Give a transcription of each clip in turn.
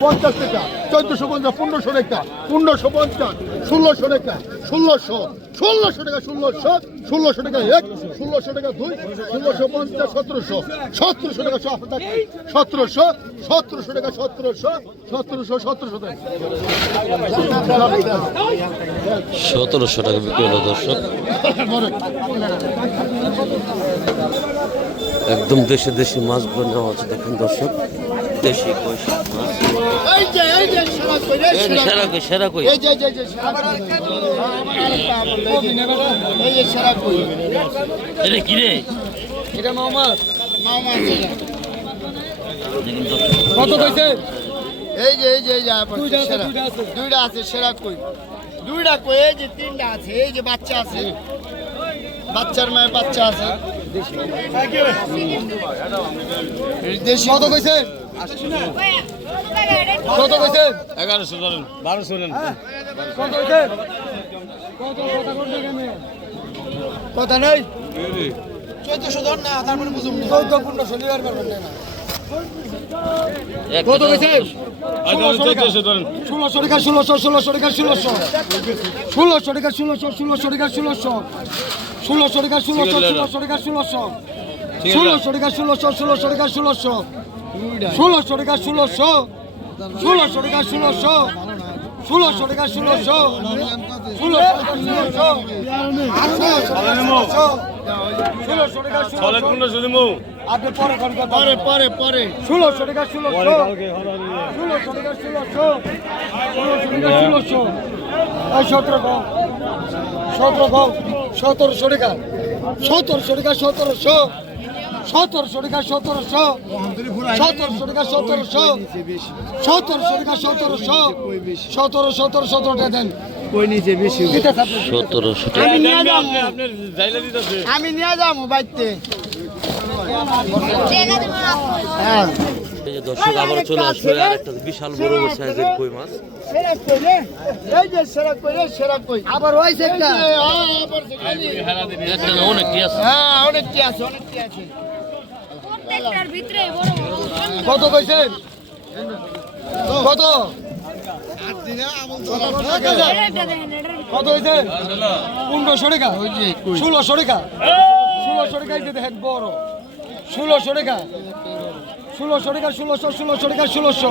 পঞ্চাশ টাকা চোদ্দশো পঞ্চাশ পনেরোশো টাকা পনেরোশো পঞ্চাশ ষোলোশো টাকা ষোলোশো ষোলোশো টাকা ষোলোশো ষোলোশো টাকা এক ষোলোশো টাকা দুই ষোলোশো পঞ্চাশ সতেরোশো সতেরোশো টাকা সতেরোশো সতেরোশো টাকা সতেরোশো সতেরোশো সতেরোশো টাকা সতেরোশো টাকা বিক্রি হলো দর্শক। একদম দেশে দেশি মাছগুলো নেওয়া হচ্ছে দেখুন দর্শক। দেশি কৈশি এই যে এই যে সেরা কই, এই এই যে সেরা সেরা কই সেরা কই এই যে এই যে, এই কই। এই যে সেরা কই। এটা কি রে এটা দর্শক কত কইছে এই যে এই যে এই যে দুইটা আছে দুইটা আছে সেরা কই দুইটা কই এই যে তিনটা আছে এই যে বাচ্চা আছে বাচ্চার মায়ের বাচ্চা আছে দেশি কত কইছে কত কইছে? এগারোশো ধরেন। বারোশো নেন। কত কইছে? কথা নাই? চোদ্দশো ধর না তারপরে বুঝুন চোদ্দ পনেরোশো নিবার পারবেন না কত ধরেন ষোলোশো টাকা ষোলোশো ষোলোশো টাকা ষোলোশো। ষোলোশো টাকা ষোলোশো ষোলোশো টাকা ষোলোশো। ষোলোশো টাকা ষোলোশো ষোলোশো টাকা ষোলোশো। ষোলোশো টাকা ষোলোশো ষোলোশো টাকা ষোলোশো। ষোলোশো টাকা ষোলোশো। ষোলোশো টাকা ষোলোশো। ষোলোশো টাকা ষোলোশো। ষোলোশো ষোলোশো। টাকা ছলে ষোলোশো। পনেরোশো দিমু আপনি পরে পরে পরে পরে। ষোলোশো টাকা ষোলোশো। ষোলোশো টাকা ষোলোশো। ষোলোশো টাকা ষোলোশো। এই সতেরো সতেরো গাও সতেরোশো টাকা। সতেরোশো টাকা সতেরোশো। সতেরোশো টাকা সতেরোশো। সতেরোশো টাকা সতেরোশো। সতেরোশো টাকা সতেরোশো। সতেরো সতেরো সতেরো টাকা দেন। সতেরোশো টাকা। আমি নিয়ে যাব। আপনার জাইলা দিতেছে। আমি নিয়ে যাব বাড়িতে হ্যাঁ। দর্শক আবার চলে আসলো আর একটা বিশাল বড় সাইজের কই মাছ। আবার একটা। অনেকটি আছে হ্যাঁ অনেকটি আছে অনেকটি আছে প্রত্যেকটার ভিতরে বড় বড় সুন্দর কত কইছে কত? কত হইছে? পনেরোশো টাকা। ষোলোশো টাকা। ষোলোশো টাকা এই যে দেখেন বড়। ষোলোশো টাকা। ষোলোশো টাকা ষোলোশো ষোলোশো টাকা ষোলোশো।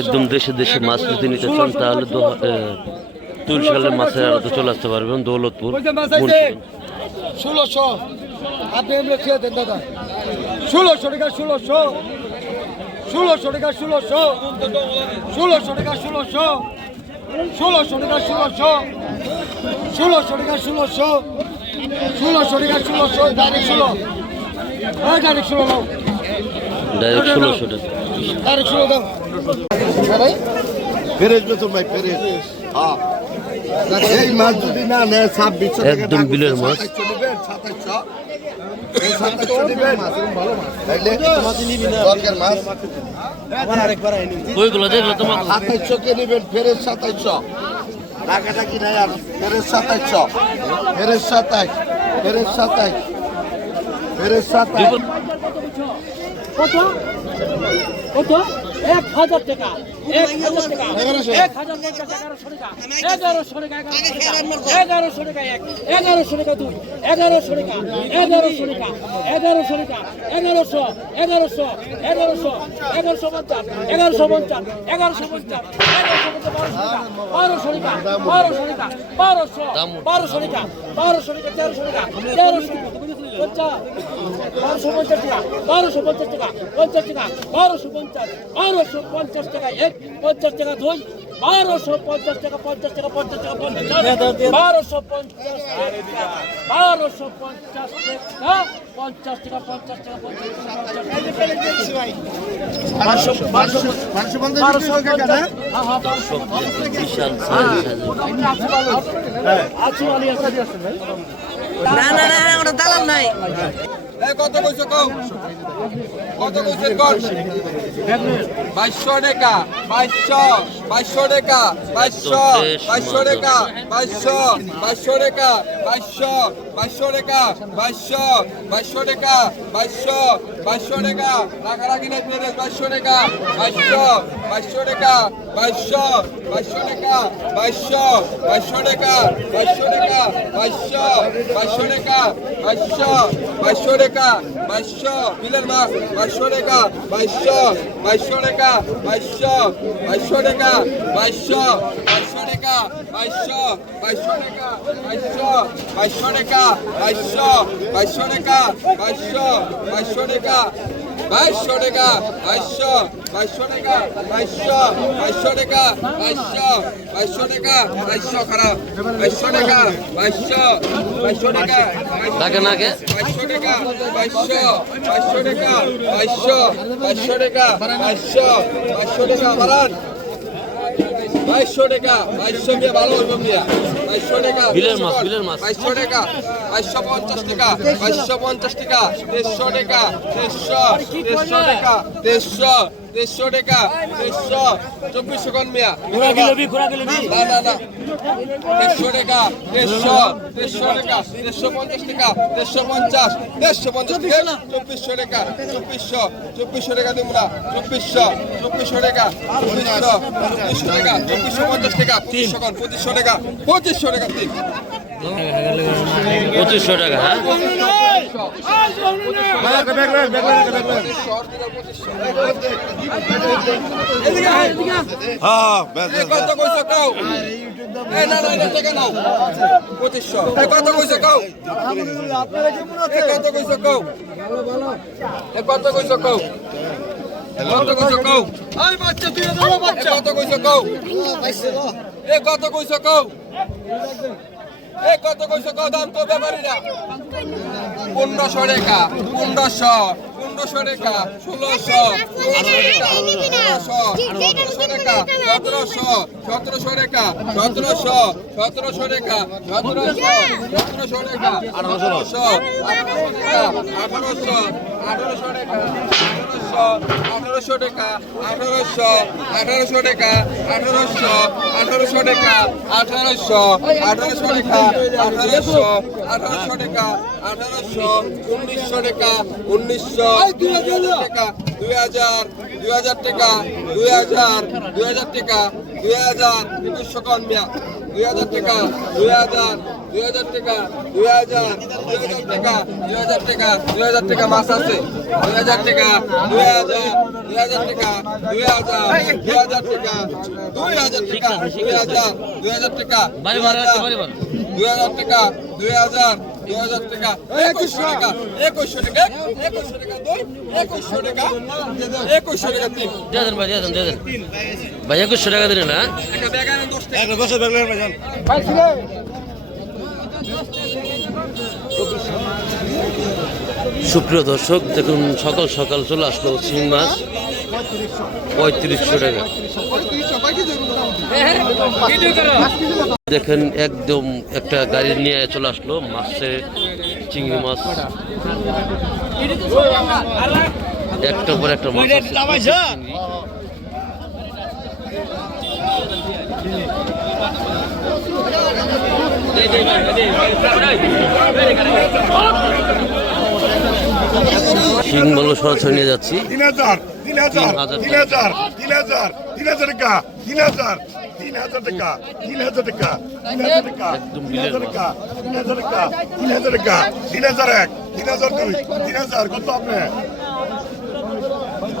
একদম দেশে দেশে মাছ যদি নিতে চান তাহলে তুলসিকালের মাছের আড়াতে চলে আসতে পারবেন দৌলতপুর। ষোলোশো। আপনি এমনি খেয়ে দেন দাদা। ষোলোশো টাকা ষোলোশো। ষোলোশো টাকা ষোলোশো। ষোলোশো টাকা ষোলোশো। ষোলোশো টাকা ষোলোশো। ষোলোশো টাকা ষোলোশো। ষোলোশো টাকা ষোলোশো। ডাইরেক্ট ষোলো। হ্যাঁ ডাইরেক্ট ষোলো দাও ডাইরেক্ট ষোলোশো টাকা। ডাইরেক্ট ষোলো দাও। ফেরেস বেতন ভাই ফেরেস হ্যাঁ। এই মাছ যদি না নেয় ছাব্বিশশো একদম বিলের মাছ। সাতাশশো তোমার সাতাশশো কে নেবেন ফেরের সাতাশশো টাকাটা কি নাই আর? ফেরের সাতাশশো ফেরের সাতাশ ফেরের সাতাশ কত? কত? এক হাজার টাকা। এক হাজার টাকা। এক হাজার টাকা এগারোশো টাকা। এগারোশো টাকা এগারোশো টাকা। দুই। এগারোশো টাকা। এগারোশো টাকা। এগারোশো টাকা। এগারোশো। এগারোশো। এগারোশো। এগারোশো পঞ্চাশ। এগারোশো পঞ্চাশ। এগারোশো পঞ্চাশ। বারোশো টাকা। বারোশো টাকা। বারোশো। বারোশো টাকা। বারোশো টাকা। তেরোশো টাকা। তেরোশো পঞ্চাশ বারোশো পঞ্চাশ টাকা বারোশো পঞ্চাশ টাকা পঞ্চাশ টাকা বারোশো পঞ্চাশ বারোশো পঞ্চাশ টাকা এক পঞ্চাশ টাকা দুই বারোশো পঞ্চাশ টাকা পঞ্চাশ টাকা পঞ্চাশ টাকা পঞ্চাশ টাকা বারোশো পঞ্চাশ টাকা বারোশো পঞ্চাশ টাকা পঞ্চাশ টাকা পঞ্চাশ টাকা পঞ্চাশ টাকা হ্যাঁ হ্যাঁ বিশাল না না না ওটা দালাল নাই। কত কইছো কও? কত কইছেন কর 2200 টাকা 2200 2200 টাকা 2200 2200 টাকা 2200 2200 টাকা 2200 বাইশশো টাকা বাইশশো বাইশশো টাকা বাইশশো বাইশশো টাকা রাখারাখি নাই ফেরেস বাইশশো টাকা বাইশশো বাইশশো টাকা বাইশশো বাইশশো টাকা বাইশশো বাইশশো টাকা বাইশশো টাকা বাইশশো বাইশশো টাকা বাইশশো বাইশশো টাকা বাইশশো বিলের মাছ বাইশশো টাকা বাইশশো বাইশশো টাকা বাইশশো বাইশশো টাকা বাইশশো বাইশশো টাকা বাইশশো বাইশশো টাকা বাইশশো বাইশশো টাকা বাইশশো বাইশশো টাকা বাইশশো বাইশশো টাকা বাইশশো টাকা বাইশশো বাইশশো টাকা বাইশশো বাইশশো টাকা বাইশশো বাইশশো টাকা বাইশশো খারাপ বাইশশো টাকা বাইশশো বাইশশো টাকা তাকে নাকে বাইশশো টাকা বাইশশো বাইশশো টাকা বাইশশো বাইশশো টাকা বাইশশো বাইশশো টাকা বাড়ান বাইশশো টাকা বাইশশো মিয়া ভালো হইব মিয়া বাইশশো টাকা বিলের মাছ, বিলের মাছ। বাইশশো টাকা বাইশশো পঞ্চাশ টাকা বাইশশো পঞ্চাশ টাকা দেড়শো টাকা দেড়শো দেড়শো টাকা দেড়শো টাকা দেড়শো। চব্বিশশো কন মিয়া। না না না। দেড়শো টাকা দেড়শো দেড়শো টাকা দেড়শো পঞ্চাশ টাকা দেড়শো পঞ্চাশ দেড়শো পঞ্চাশ। টাকা চব্বিশশো টাকা চব্বিশশো চব্বিশশো টাকা না। চব্বিশশো চব্বিশশো টাকা চব্বিশশো চব্বিশশো টাকা চব্বিশশো পঞ্চাশ টাকা পঁচিশশো কন পঁচিশশো টাকা পঁচিশশো টাকা তিন। পঁচিশশো টাকা হ্যাঁ? কত কইছো কও কত কইছো কও আই বাচ্চা তুই দাও বাচ্চা কত কইছো কও এ কত কইছো কও। এ কত কইছো কাও দাম কো ব্যাপারীরা? পনেরোশো টাকা, পনেরোশো পনেরোশো টাকা, ষোলোশো সতেরোশো টাকা, সতেরোশো সতেরোশো টাকা, সতেরোশো সতেরোশো টাকা, সতেরোশো সতেরোশো টাকা, আঠারোশো আঠারোশো আঠারোশো টাকা আঠারোশো টাকা আঠারোশো আঠারোশো টাকা আঠারোশো আঠারোশো টাকা আঠারোশো আঠারোশো টাকা আঠারোশো আঠারোশো টাকা আঠারোশো উনিশশো টাকা উনিশশো দুই হাজার টাকা দুই হাজার দুই হাজার টাকা দুই হাজার একুশশো দুই হাজার টাকা দুই হাজার দুই হাজার টাকা দুই হাজার দুই হাজার টাকা দুই হাজার টাকা দুই হাজার টাকা মাছ আছে দুই হাজার টাকা দুই হাজার দুই হাজার টাকা দুই হাজার দুই হাজার টাকা দুই হাজার টাকা দুই হাজার দুই হাজার টাকা। দুই হাজার টাকা দুই হাজার দুই হাজার টাকা একুশশো টাকা একুশশো টাকা একুশশো টাকা দুই একুশশো টাকা একুশশো টাকা তিন দেন ভাই দেন দেন ভাই একুশশো টাকা দিলেন হ্যাঁ একটা ব্যাগ আনেন দশ টাকা সুপ্রিয় দর্শক, দেখুন, সকাল সকাল চলে আসলো শিং মাছ। পঁয়ত্রিশশো টাকা। দেখেন, একদম একটা গাড়ি নিয়ে চলে আসলো মাছের চিংড়ি মাছ। একটা পর একটা মাছ। মালও সরাসরি নিয়ে যাচ্ছি তিন হাজার তিন হাজার তিন হাজার তিন হাজার তিন হাজার টাকা তিন হাজার তিন হাজার টাকা তিন হাজার টাকা তিন হাজার টাকা একদম তিন বিলের হাজার টাকা তিন হাজার টাকা তিন হাজার টাকা তিন হাজার এক তিন হাজার দুই তিন হাজার কত আপনি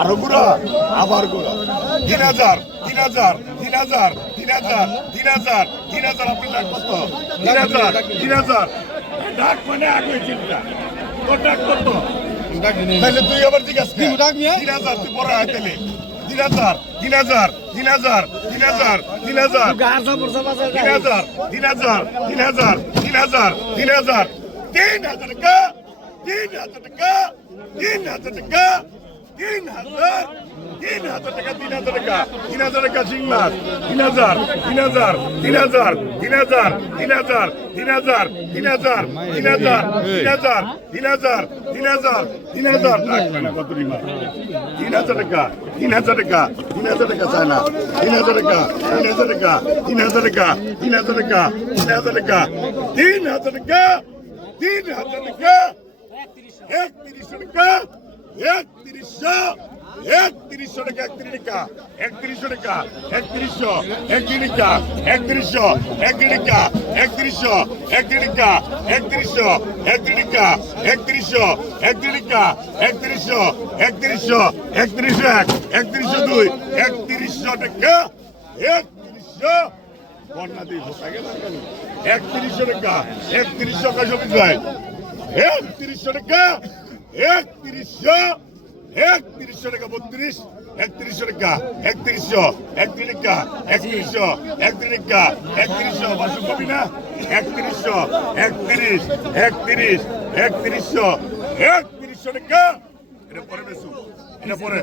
আরও গুড়া আবার গুড়া তিন হাজার তিন হাজার তিন হাজার তিন হাজার তিন হাজার তিন হাজার আপনি ডাক কত তিন হাজার তিন হাজার ডাক মানে আগে চিন্তা তোর ডাক কত তাহলে তুই আবার জিজ্ঞাসা তিন হাজার তুই পরে আয় তাহলে তিন হাজার তিন হাজার তিন হাজার তিন হাজার তিন হাজার তিন হাজার তিন হাজার তিন হাজার তিন হাজার তিন হাজার তিন হাজার টাকা তিন হাজার টাকা তিন হাজার টাকা তিন হাজার তিন হাজার টাকা তিন হাজার টাকা তিন হাজার টাকা শিং মাছ তিন হাজার তিন হাজার তিন হাজার তিন হাজার তিন হাজার তিন হাজার তিন হাজার তিন হাজার তিন হাজার তিন হাজার তিন হাজার তিন হাজার তিন হাজার টাকা তিন হাজার টাকা তিন হাজার টাকা চায় না তিন হাজার টাকা তিন হাজার টাকা তিন হাজার টাকা তিন হাজার টাকা তিন হাজার টাকা তিন হাজার টাকা তিন হাজার টাকা একত্রিশশো টাকা একত্রিশশো একত্রিশশো টাকা একত্রিশ টাকা একত্রিশশো টাকা, একত্রিশশো একত্রিশ টাকা একত্রিশশো একত্রিশ টাকা একত্রিশশো একত্রিশ টাকা একত্রিশশো একত্রিশ টাকা একত্রিশশো একত্রিশশো একত্রিশশো একত্রিশশো এক, একত্রিশশো দুই, একত্রিশশো টাকা, একত্রিশশো। বন্যা দিয়ে ভোটা গেল একত্রিশশো টাকা একত্রিশশো টাকা একত্রিশশো টাকা একত্রিশশো একত্রিশশো টাকা, বত্রিশ, একত্রিশশো টাকা, একত্রিশশো একত্রিশ টাকা, একত্রিশশো একত্রিশ টাকা, একত্রিশশো বাসন কবি না? একত্রিশশো, একত্রিশ একত্রিশ, একত্রিশশো একত্রিশশো টাকা। এটা পরে বেশু এটা পরে।